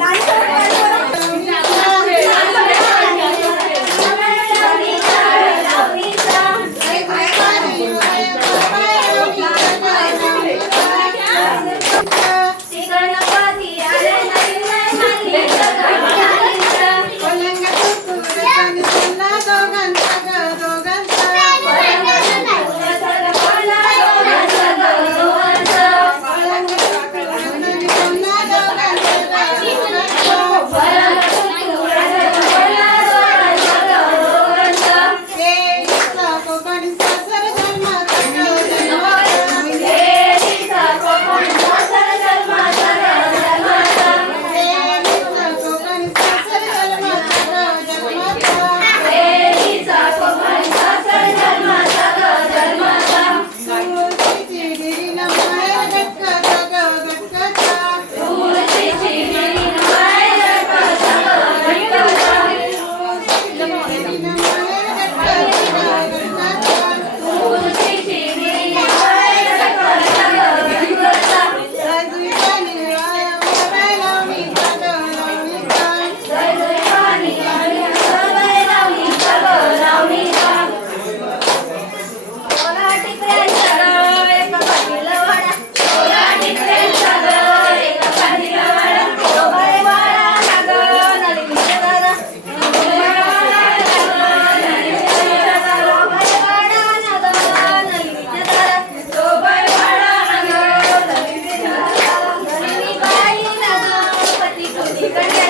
నాన్న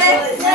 Let's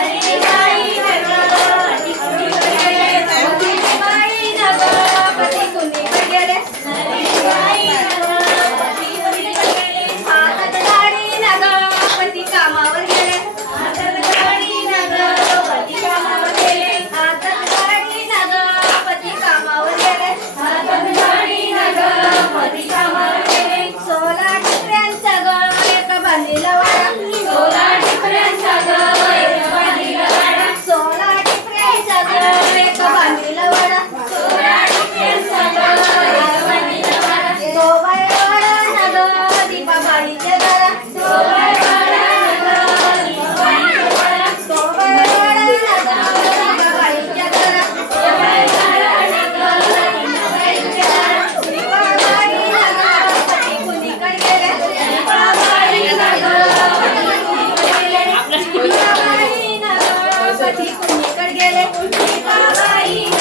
कोण गेले कुठे बाई